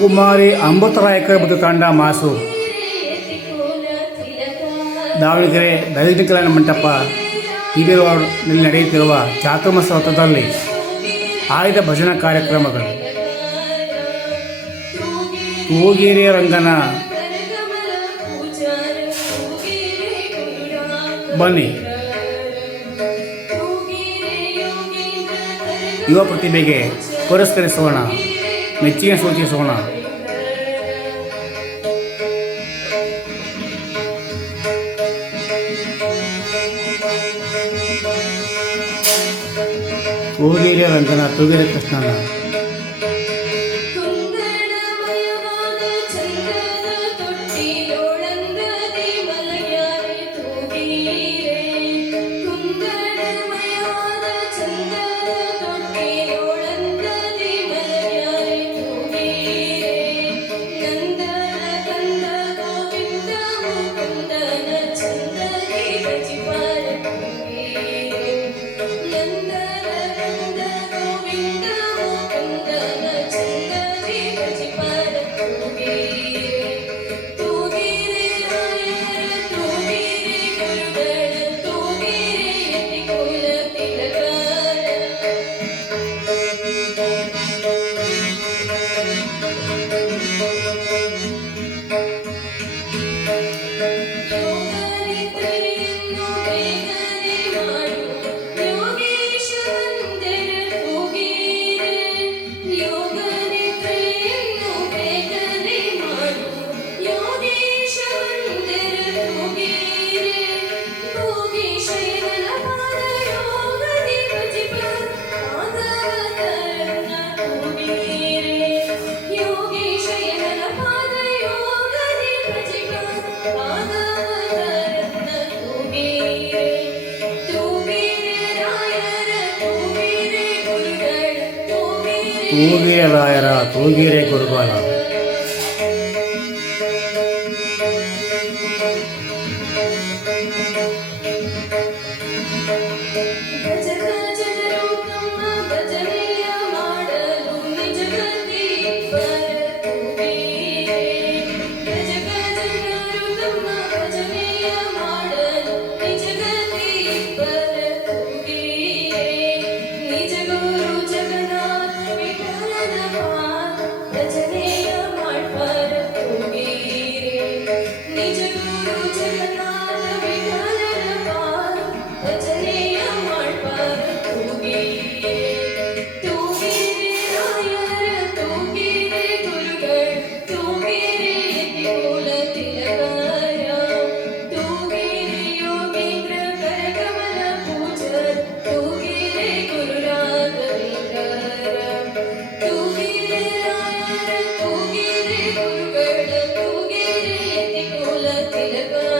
ಕುಮಾರಿ ಅಂಬತರಾಯಕರ ಮತ್ತು ತಂಡ ಮಾಸು. ದಾವಣಗೆರೆ ದಲಿತ ಕಲ್ಯಾಣ ಮಂಟಪ ನಲ್ಲಿ ನಡೆಯುತ್ತಿರುವ ಚಾತುರ್ಮಾಸ ಆಯ್ದ ಭಜನಾ ಕಾರ್ಯಕ್ರಮಗಳು. ತೂಗೇರಿಯ ರಂಗನ ಬನ್ನಿ. ಯುವ ಪ್ರತಿಭೆಗೆ ಪುರಸ್ಕರಿಸೋಣ. ಮೆಚ್ಚುಗೆ ಸೂಚಿಸೋಣ. ಓದಿರ ರಂಗನ ತುಗಿದ ಕೃಷ್ಣನ. தூவீரராயரா தூவீரே குருபாலா Thank you. Hallelujah.